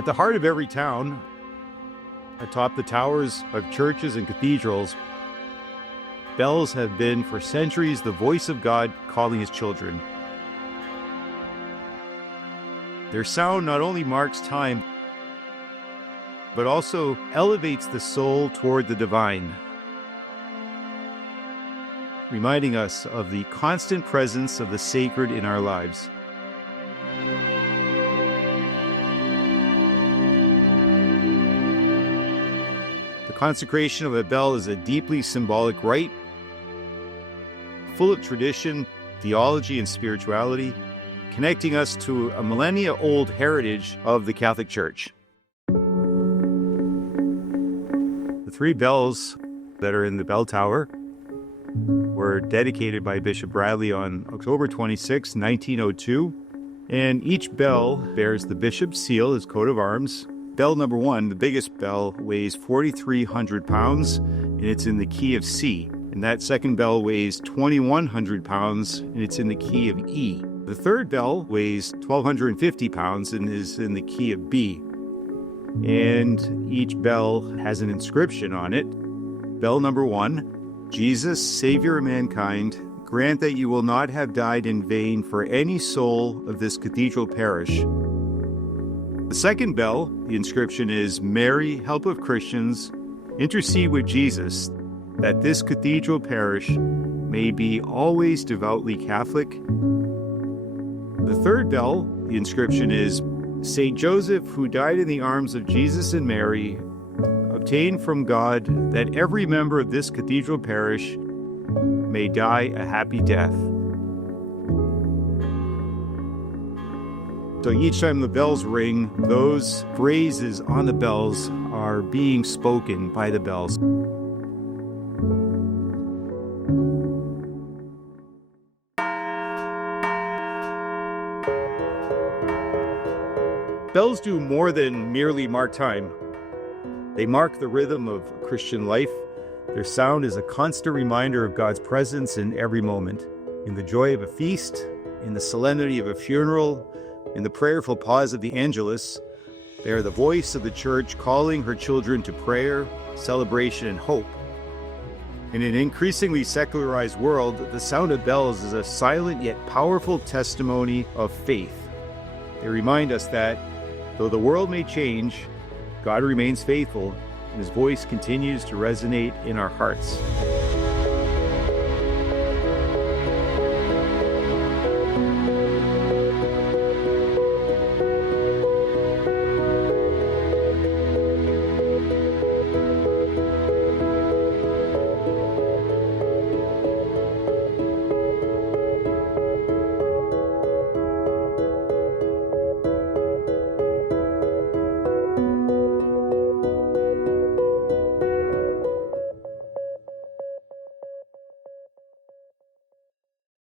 At the heart of every town, atop the towers of churches and cathedrals, bells have been for centuries the voice of God calling his children. Their sound not only marks time, but also elevates the soul toward the divine, reminding us of the constant presence of the sacred in our lives. The consecration of a bell is a deeply symbolic rite, full of tradition, theology, and spirituality, connecting us to a millennia-old heritage of the Catholic Church. The 3 bells that are in the bell tower were dedicated by Bishop Bradley on October 26, 1902, and each bell bears the bishop's seal, his coat of arms. Bell number 1, the biggest bell, weighs 4,300 pounds, and it's in the key of C. And that second bell weighs 2,100 pounds, and it's in the key of E. The third bell weighs 1,250 pounds and is in the key of B. And each bell has an inscription on it. Bell number 1, Jesus, Savior of mankind, grant that you will not have died in vain for any soul of this cathedral parish. The second bell, the inscription is, Mary, help of Christians, intercede with Jesus, that this cathedral parish may be always devoutly Catholic. The third bell, the inscription is, Saint Joseph, who died in the arms of Jesus and Mary, obtained from God that every member of this cathedral parish may die a happy death. So each time the bells ring, those phrases on the bells are being spoken by the bells. Bells do more than merely mark time. They mark the rhythm of Christian life. Their sound is a constant reminder of God's presence in every moment. In the joy of a feast, in the solemnity of a funeral, in the prayerful pause of the Angelus, they are the voice of the Church calling her children to prayer, celebration, and hope. In an increasingly secularized world, the sound of bells is a silent yet powerful testimony of faith. They remind us that, though the world may change, God remains faithful, and his voice continues to resonate in our hearts.